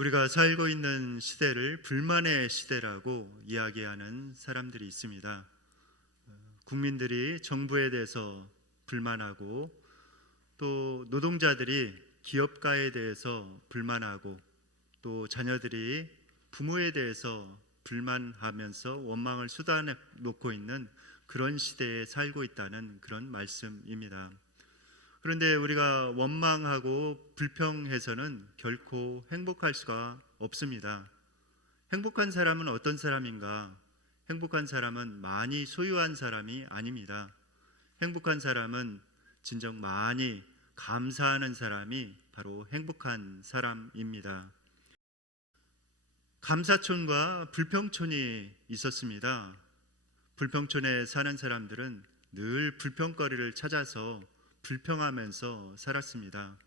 우리가 살고 있는 시대를 불만의 시대라고 이야기하는 사람들이 있습니다. 국민들이 정부에 대해서 불만하고 또 노동자들이 기업가에 대해서 불만하고 또 자녀들이 부모에 대해서 불만하면서 원망을 쏟아내 놓고 있는 그런 시대에 살고 있다는 그런 말씀입니다. 그런데 우리가 원망하고 불평해서는 결코 행복할 수가 없습니다. 행복한 사람은 어떤 사람인가? 행복한 사람은 많이 소유한 사람이 아닙니다. 행복한 사람은 진정 많이 감사하는 사람이 바로 행복한 사람입니다. 감사촌과 불평촌이 있었습니다. 불평촌에 사는 사람들은 늘 불평거리를 찾아서 불평하면서 살았습니다.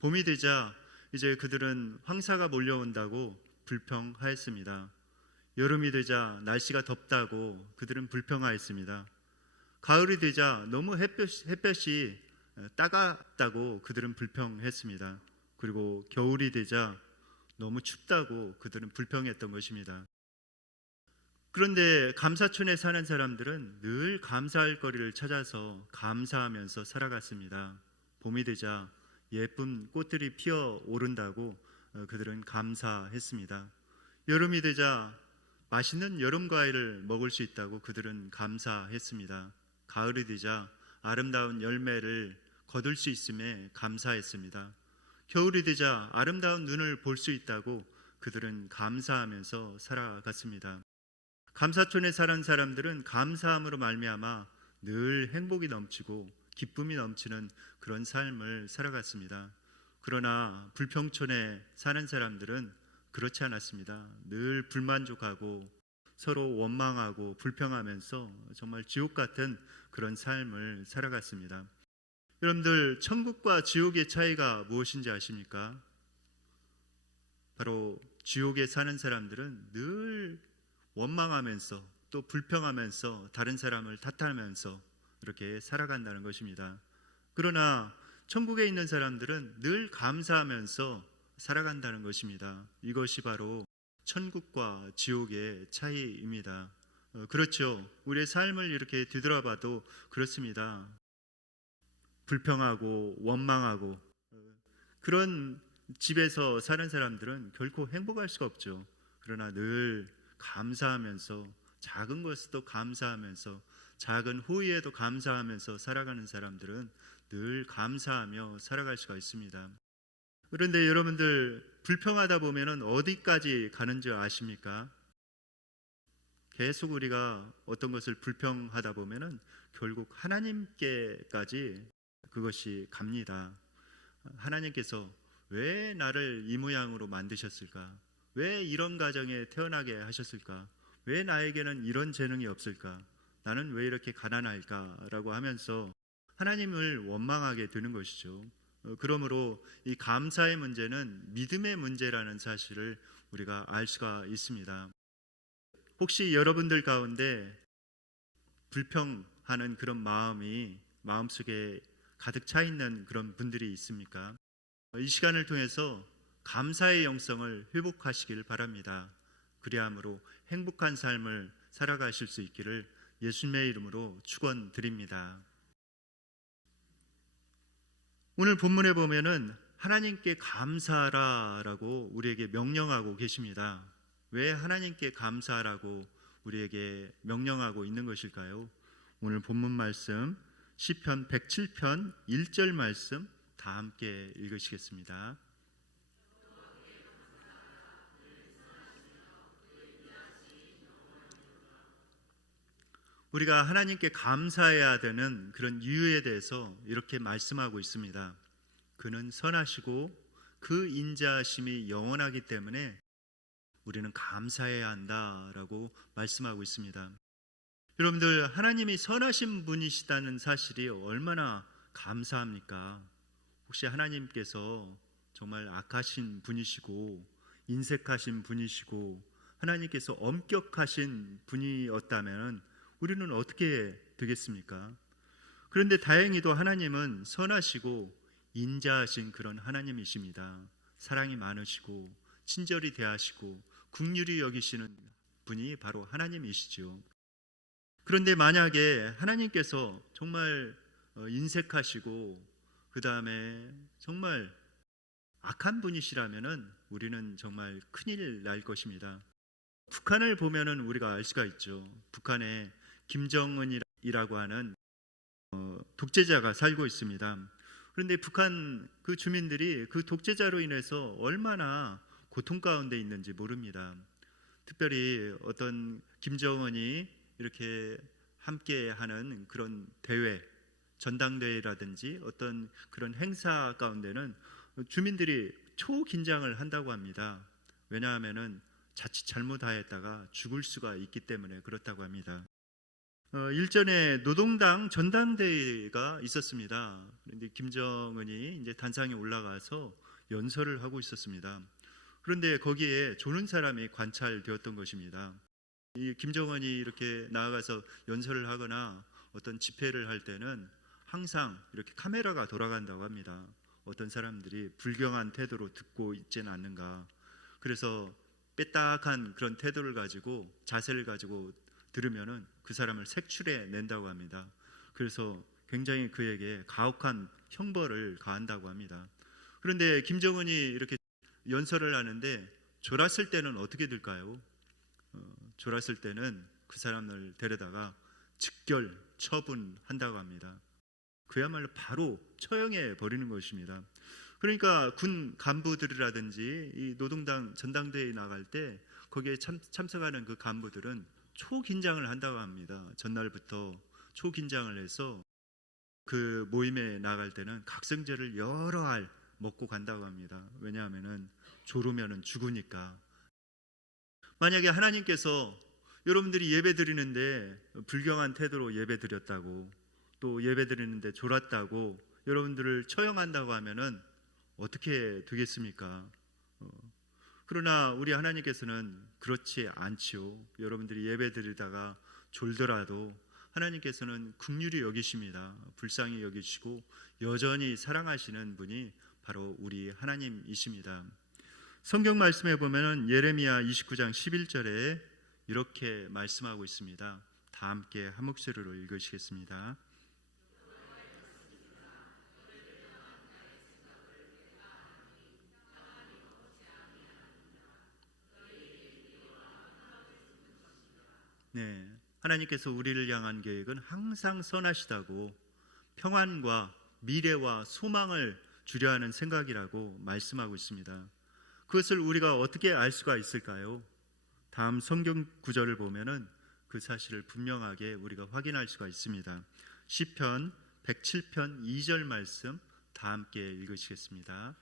봄이 되자 이제 그들은 황사가 몰려온다고 불평하였습니다. 여름이 되자 날씨가 덥다고 그들은 불평하였습니다. 가을이 되자 너무 햇볕이 따갑다고 그들은 불평했습니다. 그리고 겨울이 되자 너무 춥다고 그들은 불평했던 것입니다. 그런데 감사촌에 사는 사람들은 늘 감사할 거리를 찾아서 감사하면서 살아갔습니다. 봄이 되자 예쁜 꽃들이 피어 오른다고 그들은 감사했습니다. 여름이 되자 맛있는 여름 과일을 먹을 수 있다고 그들은 감사했습니다. 가을이 되자 아름다운 열매를 거둘 수 있음에 감사했습니다. 겨울이 되자 아름다운 눈을 볼 수 있다고 그들은 감사하면서 살아갔습니다. 감사촌에 사는 사람들은 감사함으로 말미암아 늘 행복이 넘치고 기쁨이 넘치는 그런 삶을 살아갔습니다. 그러나 불평촌에 사는 사람들은 그렇지 않았습니다. 늘 불만족하고 서로 원망하고 불평하면서 정말 지옥 같은 그런 삶을 살아갔습니다. 여러분들, 천국과 지옥의 차이가 무엇인지 아십니까? 바로 지옥에 사는 사람들은 늘 원망하면서 또 불평하면서 다른 사람을 탓하면서 이렇게 살아간다는 것입니다. 그러나 천국에 있는 사람들은 늘 감사하면서 살아간다는 것입니다. 이것이 바로 천국과 지옥의 차이입니다. 그렇죠. 우리의 삶을 이렇게 뒤돌아봐도 그렇습니다. 불평하고 원망하고 그런 집에서 사는 사람들은 결코 행복할 수가 없죠. 그러나 늘 감사하면서 작은 것에도 감사하면서 작은 호의에도 감사하면서 살아가는 사람들은 늘 감사하며 살아갈 수가 있습니다. 그런데 여러분들, 불평하다 보면 어디까지 가는지 아십니까? 계속 우리가 어떤 것을 불평하다 보면 결국 하나님께까지 그것이 갑니다. 하나님께서 왜 나를 이 모양으로 만드셨을까? 왜 이런 가정에 태어나게 하셨을까? 왜 나에게는 이런 재능이 없을까? 나는 왜 이렇게 가난할까? 라고 하면서 하나님을 원망하게 되는 것이죠. 그러므로 이 감사의 문제는 믿음의 문제라는 사실을 우리가 알 수가 있습니다. 혹시 여러분들 가운데 불평하는 그런 마음이 마음속에 가득 차 있는 그런 분들이 있습니까? 이 시간을 통해서 감사의 영성을 회복하시길 바랍니다. 그리함으로 행복한 삶을 살아가실 수 있기를 예수님의 이름으로 축원드립니다. 오늘 본문에 보면은 하나님께 감사하라라고 우리에게 명령하고 계십니다. 왜 하나님께 감사하라고 우리에게 명령하고 있는 것일까요? 오늘 본문 말씀 시편 107편 1절 말씀 다 함께 읽으시겠습니다. 우리가 하나님께 감사해야 되는 그런 이유에 대해서 이렇게 말씀하고 있습니다. 그는 선하시고 그 인자하심이 영원하기 때문에 우리는 감사해야 한다라고 말씀하고 있습니다. 여러분들, 하나님이 선하신 분이시다는 사실이 얼마나 감사합니까? 혹시 하나님께서 정말 악하신 분이시고 인색하신 분이시고 하나님께서 엄격하신 분이었다면 우리는 어떻게 되겠습니까? 그런데 다행히도 하나님은 선하시고 인자하신 그런 하나님이십니다. 사랑이 많으시고 친절히 대하시고 긍휼히 여기시는 분이 바로 하나님이시죠. 그런데 만약에 하나님께서 정말 인색하시고 그 다음에 정말 악한 분이시라면은 우리는 정말 큰일 날 것입니다. 북한을 보면은 우리가 알 수가 있죠. 북한에 김정은이라고 하는 독재자가 살고 있습니다. 그런데 북한 그 주민들이 그 독재자로 인해서 얼마나 고통 가운데 있는지 모릅니다. 특별히 어떤 김정은이 이렇게 함께 하는 그런 대회, 전당대회라든지 어떤 그런 행사 가운데는 주민들이 초긴장을 한다고 합니다. 왜냐하면은 자칫 잘못하였다가 죽을 수가 있기 때문에 그렇다고 합니다. 일전에 노동당 전당대회가 있었습니다. 그런데 김정은이 이제 단상에 올라가서 연설을 하고 있었습니다. 그런데 거기에 조는 사람이 관찰되었던 것입니다. 이 김정은이 이렇게 나아가서 연설을 하거나 어떤 집회를 할 때는 항상 이렇게 카메라가 돌아간다고 합니다. 어떤 사람들이 불경한 태도로 듣고 있지는 않는가. 그래서 빼딱한 그런 태도를 가지고 자세를 가지고 들으면은 그 사람을 색출해 낸다고 합니다. 그래서 굉장히 그에게 가혹한 형벌을 가한다고 합니다. 그런데 김정은이 이렇게 연설을 하는데 졸았을 때는 어떻게 될까요? 졸았을 때는 그 사람을 데려다가 즉결 처분한다고 합니다. 그야말로 바로 처형해 버리는 것입니다. 그러니까 군 간부들이라든지 이 노동당 전당대회에 나갈 때 거기에 참석하는 그 간부들은 초긴장을 한다고 합니다. 전날부터 초긴장을 해서 그 모임에 나갈 때는 각성제를 여러 알 먹고 간다고 합니다. 왜냐하면은 졸으면은 죽으니까. 만약에 하나님께서 여러분들이 예배 드리는데 불경한 태도로 예배 드렸다고, 또 예배 드리는데 졸았다고 여러분들을 처형한다고 하면은 어떻게 되겠습니까? 그러나 우리 하나님께서는 그렇지 않지요. 여러분들이 예배 드리다가 졸더라도 하나님께서는 긍휼히 여기십니다. 불쌍히 여기시고 여전히 사랑하시는 분이 바로 우리 하나님이십니다. 성경 말씀에 보면은 예레미야 29장 11절에 이렇게 말씀하고 있습니다. 다 함께 한 목소리로 읽으시겠습니다. 네, 하나님께서 우리를 향한 계획은 항상 선하시다고, 평안과 미래와 소망을 주려 하는 생각이라고 말씀하고 있습니다. 그것을 우리가 어떻게 알 수가 있을까요? 다음 성경 구절을 보면은 그 사실을 분명하게 우리가 확인할 수가 있습니다. 시편 107편 2절 말씀 다 함께 읽으시겠습니다.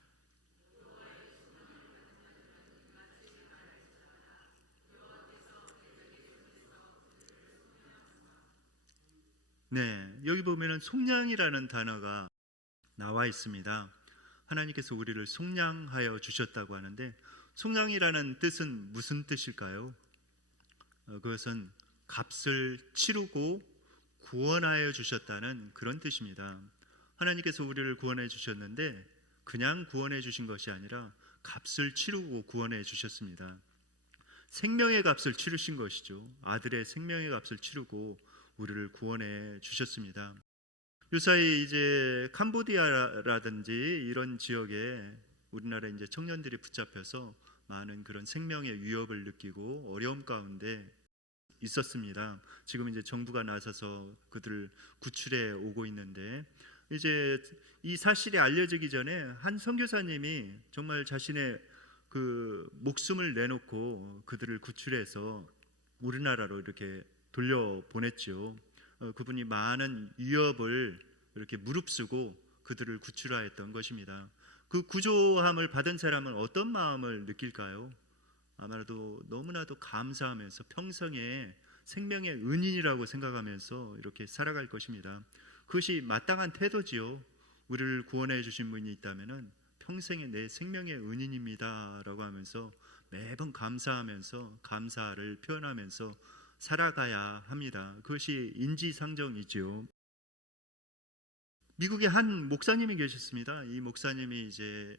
네, 여기 보면은 속량이라는 단어가 나와 있습니다. 하나님께서 우리를 속량하여 주셨다고 하는데, 속량이라는 뜻은 무슨 뜻일까요? 그것은 값을 치르고 구원하여 주셨다는 그런 뜻입니다. 하나님께서 우리를 구원해 주셨는데 그냥 구원해 주신 것이 아니라 값을 치르고 구원해 주셨습니다. 생명의 값을 치르신 것이죠. 아들의 생명의 값을 치르고 우리를 구원해 주셨습니다. 요사이 이제 캄보디아라든지 이런 지역에 우리나라 이제 청년들이 붙잡혀서 많은 그런 생명의 위협을 느끼고 어려움 가운데 있었습니다. 지금 이제 정부가 나서서 그들을 구출해 오고 있는데, 이제 이 사실이 알려지기 전에 한 선교사님이 정말 자신의 그 목숨을 내놓고 그들을 구출해서 우리나라로 이렇게 돌려보냈죠. 그분이 많은 위협을 이렇게 무릅쓰고 그들을 구출하였던 것입니다. 그 구조함을 받은 사람은 어떤 마음을 느낄까요? 아마도 너무나도 감사하면서 평생에 생명의 은인이라고 생각하면서 이렇게 살아갈 것입니다. 그것이 마땅한 태도지요. 우리를 구원해 주신 분이 있다면은 평생에 내 생명의 은인입니다라고 하면서 매번 감사하면서 감사를 표현하면서 살아가야 합니다. 그것이 인지상정이지요. 미국에 한 목사님이 계셨습니다. 이 목사님이 이제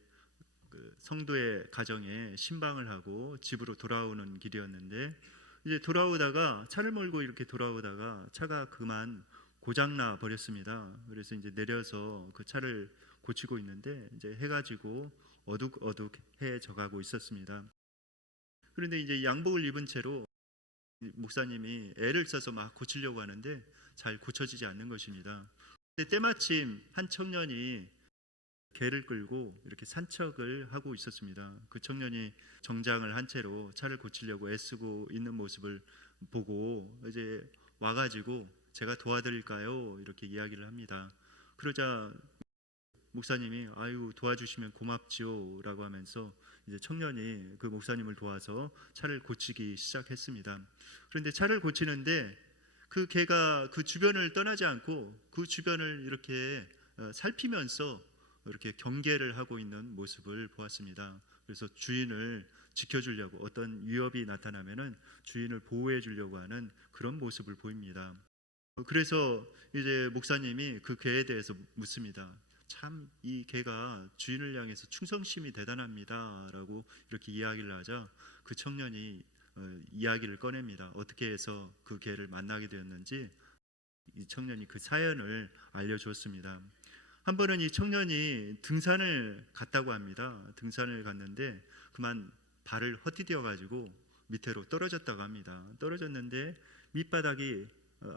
그 성도의 가정에 신방을 하고 집으로 돌아오는 길이었는데, 이제 돌아오다가 차를 몰고 이렇게 돌아오다가 차가 그만 고장나 버렸습니다. 그래서 이제 내려서 그 차를 고치고 있는데 이제 해가 지고 어둑어둑해져 가고 있었습니다. 그런데 이제 양복을 입은 채로 목사님이 애를 써서 막 고치려고 하는데 잘 고쳐지지 않는 것입니다. 근데 때마침 한 청년이 개를 끌고 이렇게 산책을 하고 있었습니다. 그 청년이 정장을 한 채로 차를 고치려고 애쓰고 있는 모습을 보고 이제 와가지고 제가 도와드릴까요? 이렇게 이야기를 합니다. 그러자 목사님이 아유 도와주시면 고맙지요 라고 하면서 이제 청년이 그 목사님을 도와서 차를 고치기 시작했습니다. 그런데 차를 고치는데 그 개가 그 주변을 떠나지 않고 그 주변을 이렇게 살피면서 이렇게 경계를 하고 있는 모습을 보았습니다. 그래서 주인을 지켜주려고, 어떤 위협이 나타나면은 주인을 보호해 주려고 하는 그런 모습을 보입니다. 그래서 이제 목사님이 그 개에 대해서 묻습니다. 참 이 개가 주인을 향해서 충성심이 대단합니다라고 이렇게 이야기를 하자 그 청년이 이야기를 꺼냅니다. 어떻게 해서 그 개를 만나게 되었는지 이 청년이 그 사연을 알려주었습니다. 한 번은 이 청년이 등산을 갔다고 합니다. 등산을 갔는데 그만 발을 헛디뎌 가지고 밑으로 떨어졌다고 합니다. 떨어졌는데 밑바닥이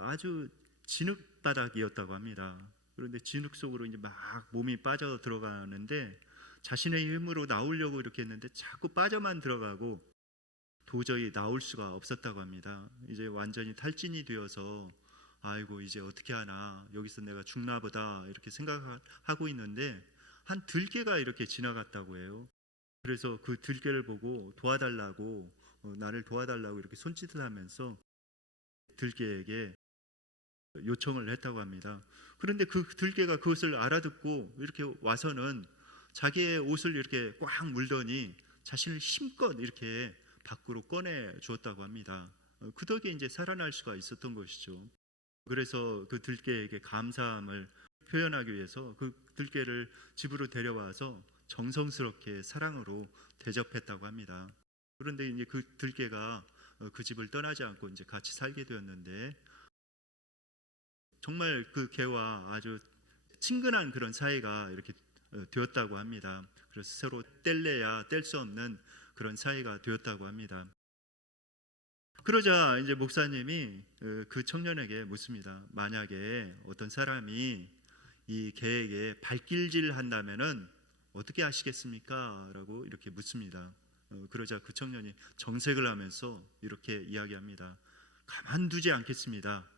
아주 진흙바닥이었다고 합니다. 그런데 진흙 속으로 이제 막 몸이 빠져 들어가는데 자신의 힘으로 나오려고 이렇게 했는데 자꾸 빠져만 들어가고 도저히 나올 수가 없었다고 합니다. 이제 완전히 탈진이 되어서 아이고 이제 어떻게 하나, 여기서 내가 죽나 보다 이렇게 생각하고 있는데 한 들개가 이렇게 지나갔다고 해요. 그래서 그 들개를 보고 도와달라고 나를 도와달라고 이렇게 손짓을 하면서 들개에게 요청을 했다고 합니다. 그런데 그 들개가 그것을 알아듣고 이렇게 와서는 자기의 옷을 이렇게 꽉 물더니 자신을 힘껏 이렇게 밖으로 꺼내 주었다고 합니다. 그 덕에 이제 살아날 수가 있었던 것이죠. 그래서 그 들개에게 감사함을 표현하기 위해서 그 들개를 집으로 데려와서 정성스럽게 사랑으로 대접했다고 합니다. 그런데 이제 그 들개가 그 집을 떠나지 않고 이제 같이 살게 되었는데 정말 그 개와 아주 친근한 그런 사이가 이렇게 되었다고 합니다. 그래서 서로 뗄래야 뗄 수 없는 그런 사이가 되었다고 합니다. 그러자 이제 목사님이 그 청년에게 묻습니다. 만약에 어떤 사람이 이 개에게 발길질 한다면은 어떻게 하시겠습니까? 라고 이렇게 묻습니다. 그러자 그 청년이 정색을 하면서 이렇게 이야기합니다. 가만두지 않겠습니다.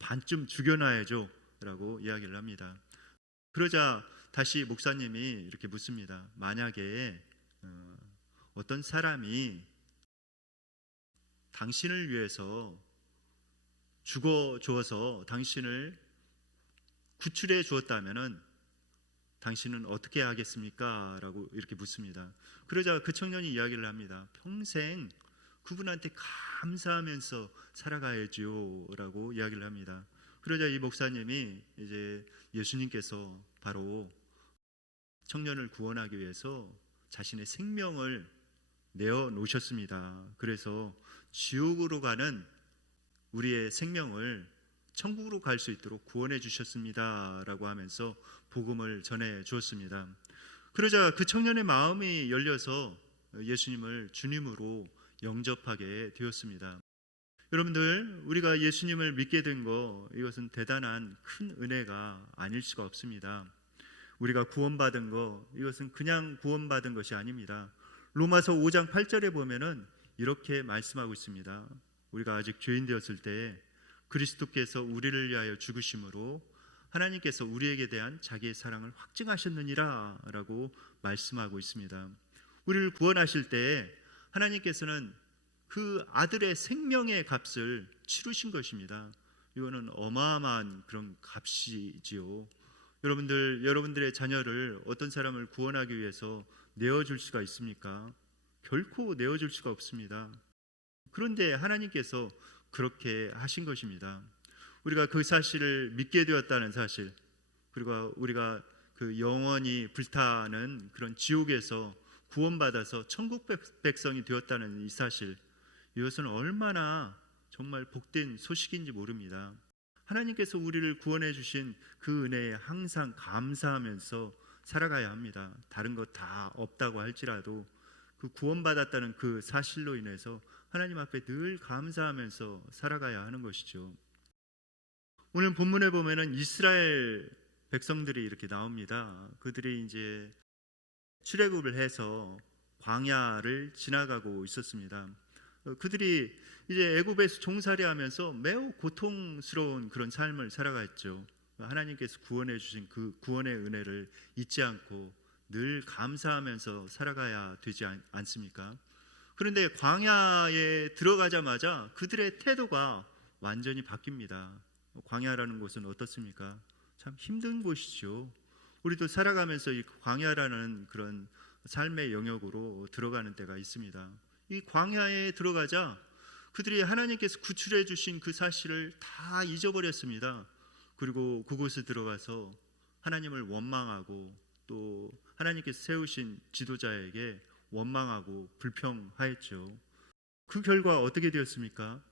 반쯤 죽여놔야죠 라고 이야기를 합니다. 그러자 다시 목사님이 이렇게 묻습니다. 만약에 어떤 사람이 당신을 위해서 죽어 주어서 당신을 구출해 주었다면은 당신은 어떻게 하겠습니까? 라고 이렇게 묻습니다. 그러자 그 청년이 이야기를 합니다. 평생 그분한테 감사하면서 살아가야지요 라고 이야기를 합니다. 그러자 이 목사님이 이제 예수님께서 바로 청년을 구원하기 위해서 자신의 생명을 내어 놓으셨습니다. 그래서 지옥으로 가는 우리의 생명을 천국으로 갈 수 있도록 구원해 주셨습니다 라고 하면서 복음을 전해 주었습니다. 그러자 그 청년의 마음이 열려서 예수님을 주님으로 영접하게 되었습니다. 여러분들, 우리가 예수님을 믿게 된 거, 이것은 대단한 큰 은혜가 아닐 수가 없습니다. 우리가 구원받은 거, 이것은 그냥 구원받은 것이 아닙니다. 로마서 5장 8절에 보면은 이렇게 말씀하고 있습니다. 우리가 아직 죄인 되었을 때 그리스도께서 우리를 위하여 죽으심으로 하나님께서 우리에게 대한 자기의 사랑을 확증하셨느니라 라고 말씀하고 있습니다. 우리를 구원하실 때 하나님께서는 그 아들의 생명의 값을 치르신 것입니다. 이거는 어마어마한 그런 값이지요. 여러분들의 자녀를 어떤 사람을 구원하기 위해서 내어줄 수가 있습니까? 결코 내어줄 수가 없습니다. 그런데 하나님께서 그렇게 하신 것입니다. 우리가 그 사실을 믿게 되었다는 사실, 그리고 우리가 그 영원히 불타는 그런 지옥에서 구원받아서 천국 백성이 되었다는 이 사실, 이것은 얼마나 정말 복된 소식인지 모릅니다. 하나님께서 우리를 구원해 주신 그 은혜에 항상 감사하면서 살아가야 합니다. 다른 것 다 없다고 할지라도 그 구원받았다는 그 사실로 인해서 하나님 앞에 늘 감사하면서 살아가야 하는 것이죠. 오늘 본문에 보면은 이스라엘 백성들이 이렇게 나옵니다. 그들이 이제 출애굽을 해서 광야를 지나가고 있었습니다. 그들이 이제 애굽에서 종살이하면서 매우 고통스러운 그런 삶을 살아갔죠. 하나님께서 구원해 주신 그 구원의 은혜를 잊지 않고 늘 감사하면서 살아가야 되지 않습니까? 그런데 광야에 들어가자마자 그들의 태도가 완전히 바뀝니다. 광야라는 곳은 어떻습니까? 참 힘든 곳이죠. 우리도 살아가면서 이 광야라는 그런 삶의 영역으로 들어가는 때가 있습니다. 이 광야에 들어가자 그들이 하나님께서 구출해 주신 그 사실을 다 잊어버렸습니다. 그리고 그곳에 들어가서 하나님을 원망하고 또 하나님께서 세우신 지도자에게 원망하고 불평하였죠. 그 결과 어떻게 되었습니까?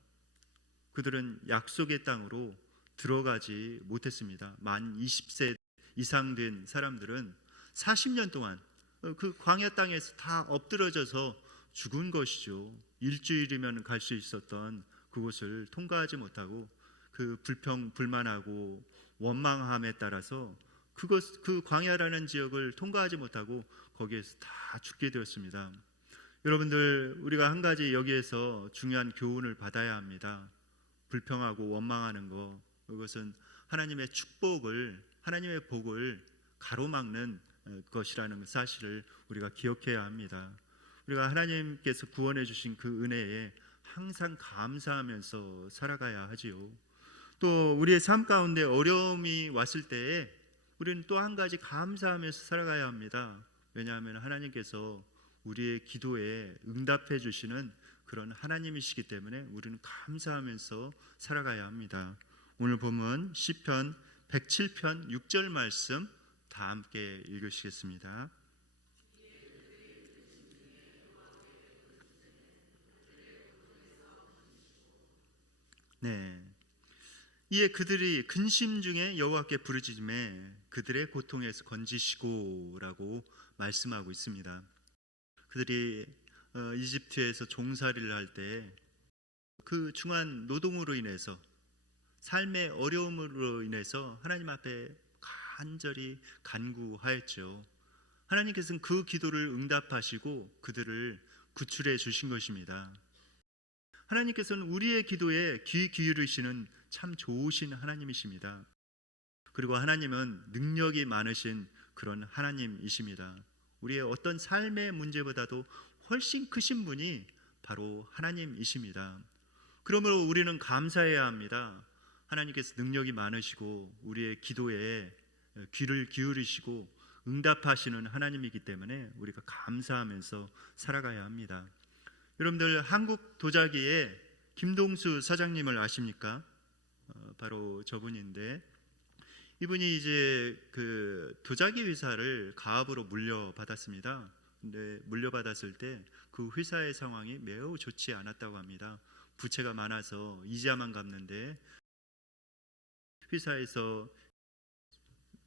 그들은 약속의 땅으로 들어가지 못했습니다. 만 20세 이상 된 사람들은 40년 동안 그 광야 땅에서 다 엎드러져서 죽은 것이죠. 일주일이면 갈 수 있었던 그곳을 통과하지 못하고 그 불평불만하고 원망함에 따라서 그 광야라는 지역을 통과하지 못하고 거기에서 다 죽게 되었습니다. 여러분들, 우리가 한 가지 여기에서 중요한 교훈을 받아야 합니다. 불평하고 원망하는 것, 그것은 하나님의 축복을, 하나님의 복을 가로막는 것이라는 사실을 우리가 기억해야 합니다. 우리가 하나님께서 구원해 주신 그 은혜에 항상 감사하면서 살아가야 하지요. 또 우리의 삶 가운데 어려움이 왔을 때에 우리는 또 한 가지 감사하면서 살아가야 합니다. 왜냐하면 하나님께서 우리의 기도에 응답해 주시는 그런 하나님이시기 때문에 우리는 감사하면서 살아가야 합니다. 오늘 보면 시편 107편 6절 말씀 다 함께 읽으시겠습니다. 네. 이에 그들이 근심 중에 여호와께 부르짖음에 그들의 고통에서 건지시고라고 말씀하고 있습니다. 그들이 이집트에서 종살이를 할 때 그 중한 노동으로 인해서 삶의 어려움으로 인해서 하나님 앞에 간절히 간구하였죠. 하나님께서는 그 기도를 응답하시고 그들을 구출해 주신 것입니다. 하나님께서는 우리의 기도에 귀 기울이시는 참 좋으신 하나님이십니다. 그리고 하나님은 능력이 많으신 그런 하나님이십니다. 우리의 어떤 삶의 문제보다도 훨씬 크신 분이 바로 하나님이십니다. 그러므로 우리는 감사해야 합니다. 하나님께서 능력이 많으시고 우리의 기도에 귀를 기울이시고 응답하시는 하나님이기 때문에 우리가 감사하면서 살아가야 합니다. 여러분들, 한국 도자기의 김동수 사장님을 아십니까? 바로 저분인데, 이분이 이제 그 도자기 회사를 가압으로 물려받았습니다. 근데 물려받았을 때 그 회사의 상황이 매우 좋지 않았다고 합니다. 부채가 많아서 이자만 갚는데 회사에서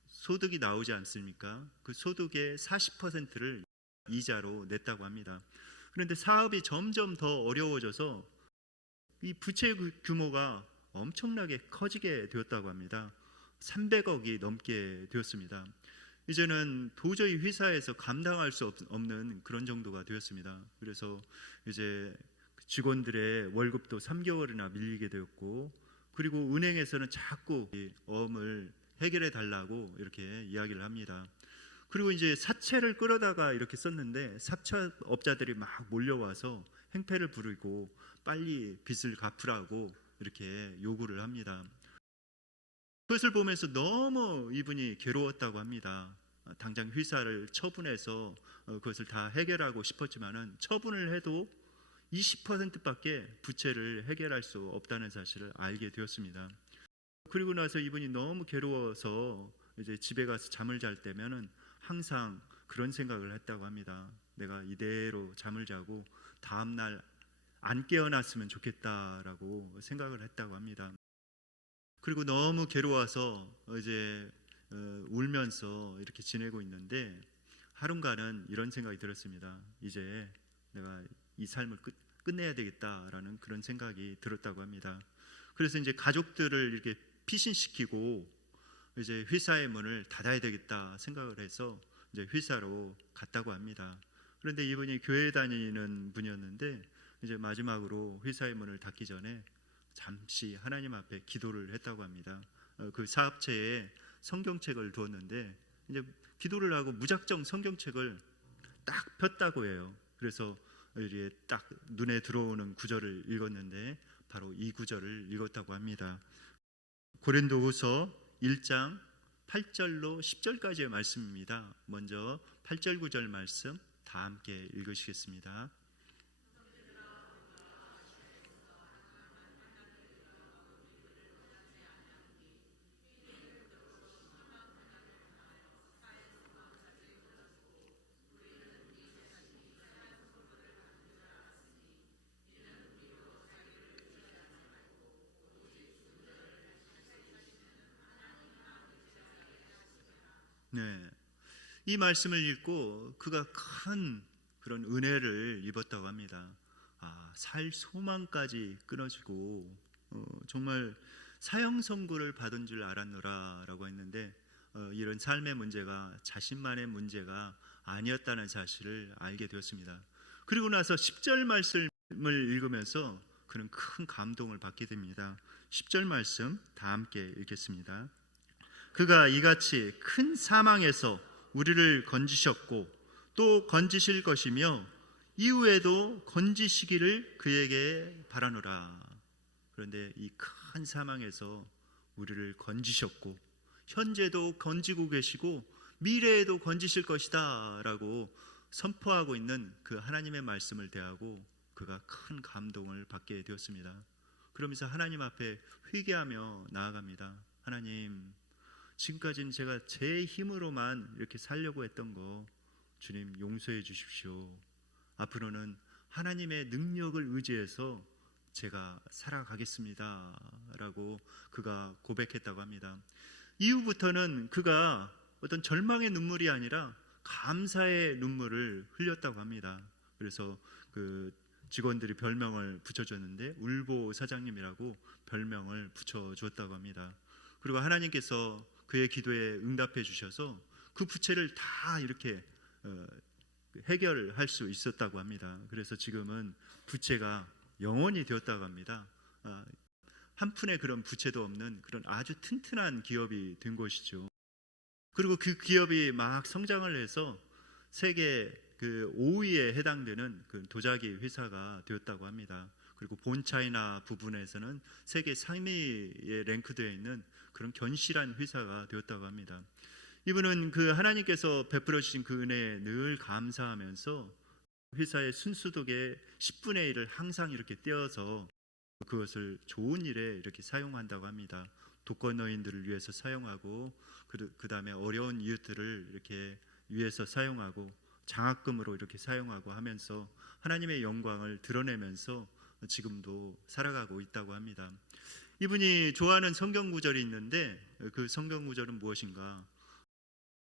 소득이 나오지 않습니까? 그 소득의 40%를 이자로 냈다고 합니다. 그런데 사업이 점점 더 어려워져서 이 부채 규모가 엄청나게 커지게 되었다고 합니다. 300억이 넘게 되었습니다. 이제는 도저히 회사에서 감당할 수 없는 그런 정도가 되었습니다. 그래서 이제 직원들의 월급도 3개월이나 밀리게 되었고, 그리고 은행에서는 자꾸 어음을 해결해 달라고 이렇게 이야기를 합니다. 그리고 이제 사채를 끌어다가 이렇게 썼는데 사채업자들이 막 몰려와서 행패를 부리고 빨리 빚을 갚으라고 이렇게 요구를 합니다. 그것을 보면서 너무 이분이 괴로웠다고 합니다. 당장 회사를 처분해서 그것을 다 해결하고 싶었지만은 처분을 해도 20%밖에 부채를 해결할 수 없다는 사실을 알게 되었습니다. 그리고 나서 이분이 너무 괴로워서 이제 집에 가서 잠을 잘 때면은 항상 그런 생각을 했다고 합니다. 내가 이대로 잠을 자고 다음 날 안 깨어났으면 좋겠다라고 생각을 했다고 합니다. 그리고 너무 괴로워서 이제 울면서 이렇게 지내고 있는데 하루간은 이런 생각이 들었습니다. 이제 내가 이 삶을 끝내야 되겠다라는 그런 생각이 들었다고 합니다. 그래서 이제 가족들을 이렇게 피신시키고 이제 회사의 문을 닫아야 되겠다 생각을 해서 이제 회사로 갔다고 합니다. 그런데 이분이 교회 다니는 분이었는데 이제 마지막으로 회사의 문을 닫기 전에 잠시 하나님 앞에 기도를 했다고 합니다. 그 사업체에 성경책을 두었는데 이제 기도를 하고 무작정 성경책을 딱 폈다고 해요. 그래서 이제 딱 눈에 들어오는 구절을 읽었는데 바로 이 구절을 읽었다고 합니다. 고린도후서 1장 8절로 10절까지의 말씀입니다. 먼저 8절 9절 말씀 다 함께 읽으시겠습니다. 네, 이 말씀을 읽고 그가 큰 그런 은혜를 입었다고 합니다. 살 소망까지 끊어지고 정말 사형 선고를 받은 줄 알았노라라고 했는데 이런 삶의 문제가 자신만의 문제가 아니었다는 사실을 알게 되었습니다. 그리고 나서 10절 말씀을 읽으면서 그는 큰 감동을 받게 됩니다. 10절 말씀 다 함께 읽겠습니다. 그가 이같이 큰 사망에서 우리를 건지셨고 또 건지실 것이며 이후에도 건지시기를 그에게 바라노라. 그런데 이 큰 사망에서 우리를 건지셨고 현재도 건지고 계시고 미래에도 건지실 것이다 라고 선포하고 있는 그 하나님의 말씀을 대하고 그가 큰 감동을 받게 되었습니다. 그러면서 하나님 앞에 회개하며 나아갑니다. 하나님, 지금까지는 제가 제 힘으로만 이렇게 살려고 했던 거 주님 용서해 주십시오. 앞으로는 하나님의 능력을 의지해서 제가 살아가겠습니다 라고 그가 고백했다고 합니다. 이후부터는 그가 어떤 절망의 눈물이 아니라 감사의 눈물을 흘렸다고 합니다. 그래서 그 직원들이 별명을 붙여줬는데 울보 사장님이라고 별명을 붙여주었다고 합니다. 그리고 하나님께서 그의 기도에 응답해 주셔서 그 부채를 다 이렇게 해결할 수 있었다고 합니다. 그래서 지금은 부채가 영원이 되었다고 합니다. 한 푼의 그런 부채도 없는 그런 아주 튼튼한 기업이 된 것이죠. 그리고 그 기업이 막 성장을 해서 세계 그 5위에 해당되는 그 도자기 회사가 되었다고 합니다. 그리고 본차이나 부분에서는 세계 3위에 랭크되어 있는 그런 견실한 회사가 되었다고 합니다. 이분은 그 하나님께서 베풀어 주신 그 은혜에 늘 감사하면서 회사의 순수독의 10분의 1을 항상 이렇게 떼어서 그것을 좋은 일에 이렇게 사용한다고 합니다. 독거노인들을 위해서 사용하고 그 다음에 어려운 이웃들을 이렇게 위해서 사용하고 장학금으로 이렇게 사용하고 하면서 하나님의 영광을 드러내면서 지금도 살아가고 있다고 합니다. 이분이 좋아하는 성경 구절이 있는데 그 성경 구절은 무엇인가?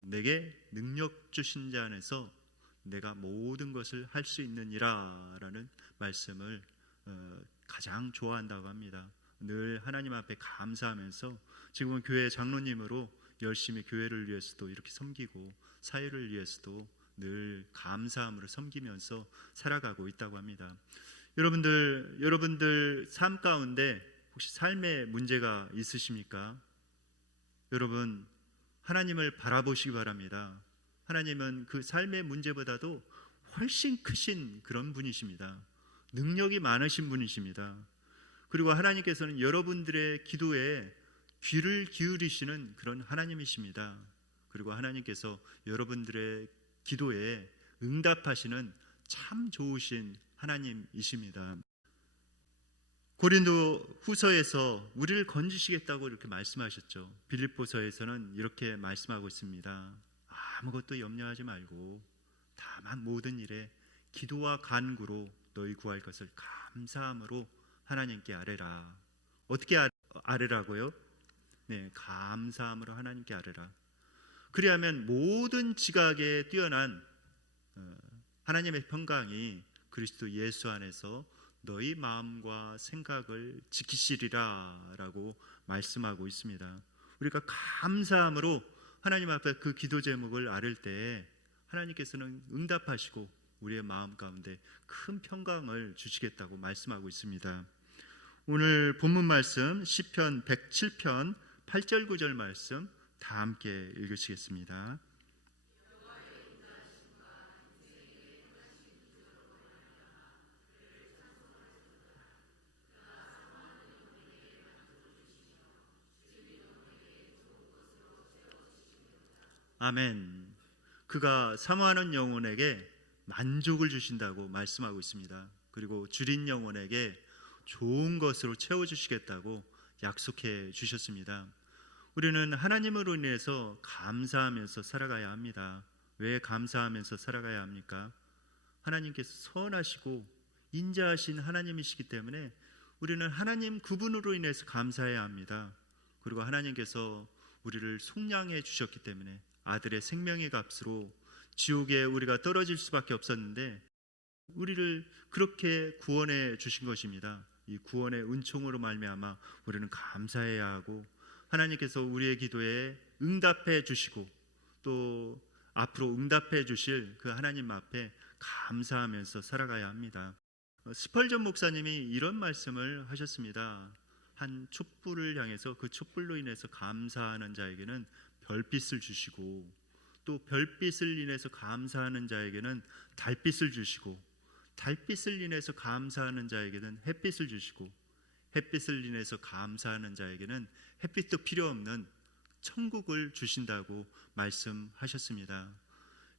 내게 능력 주신 자 안에서 내가 모든 것을 할 수 있느니라 라는 말씀을 가장 좋아한다고 합니다. 늘 하나님 앞에 감사하면서 지금은 교회 장로님으로 열심히 교회를 위해서도 이렇게 섬기고 사회를 위해서도 늘 감사함으로 섬기면서 살아가고 있다고 합니다. 여러분들 삶 가운데 혹시 삶의 문제가 있으십니까? 여러분 하나님을 바라보시기 바랍니다. 하나님은 그 삶의 문제보다도 훨씬 크신 그런 분이십니다. 능력이 많으신 분이십니다. 그리고 하나님께서는 여러분들의 기도에 귀를 기울이시는 그런 하나님이십니다. 그리고 하나님께서 여러분들의 기도에 응답하시는 참 좋으신 하나님이십니다. 고린도 후서에서 우리를 건지시겠다고 이렇게 말씀하셨죠. 빌립보서에서는 이렇게 말씀하고 있습니다. 아무것도 염려하지 말고 다만 모든 일에 기도와 간구로 너희 구할 것을 감사함으로 하나님께 아뢰라. 어떻게 아뢰라고요? 네, 감사함으로 하나님께 아뢰라. 그리하면 모든 지각에 뛰어난 하나님의 평강이 그리스도 예수 안에서 너희 마음과 생각을 지키시리라 라고 말씀하고 있습니다. 우리가 감사함으로 하나님 앞에 그 기도 제목을 아뢰 때 하나님께서는 응답하시고 우리의 마음 가운데 큰 평강을 주시겠다고 말씀하고 있습니다. 오늘 본문 말씀 시편 107편 8절 9절 말씀 다 함께 읽으시겠습니다. 아멘. 그가 사모하는 영혼에게 만족을 주신다고 말씀하고 있습니다. 그리고 줄인 영혼에게 좋은 것으로 채워주시겠다고 약속해 주셨습니다. 우리는 하나님으로 인해서 감사하면서 살아가야 합니다. 왜 감사하면서 살아가야 합니까? 하나님께서 선하시고 인자하신 하나님이시기 때문에 우리는 하나님 그분으로 인해서 감사해야 합니다. 그리고 하나님께서 우리를 속량해 주셨기 때문에 아들의 생명의 값으로 지옥에 우리가 떨어질 수밖에 없었는데 우리를 그렇게 구원해 주신 것입니다. 이 구원의 은총으로 말미암아 우리는 감사해야 하고 하나님께서 우리의 기도에 응답해 주시고 또 앞으로 응답해 주실 그 하나님 앞에 감사하면서 살아가야 합니다. 스펄전 목사님이 이런 말씀을 하셨습니다. 한 촛불을 향해서 그 촛불로 인해서 감사하는 자에게는 별빛을 주시고 또 별빛을 인해서 감사하는 자에게는 달빛을 주시고 달빛을 인해서 감사하는 자에게는 햇빛을 주시고 햇빛을 인해서 감사하는 자에게는 햇빛도 필요 없는 천국을 주신다고 말씀하셨습니다.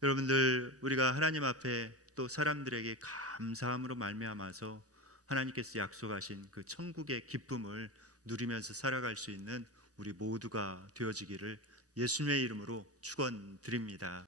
여러분들 우리가 하나님 앞에 또 사람들에게 감사함으로 말미암아서 하나님께서 약속하신 그 천국의 기쁨을 누리면서 살아갈 수 있는 우리 모두가 되어지기를 예수님의 이름으로 축원드립니다.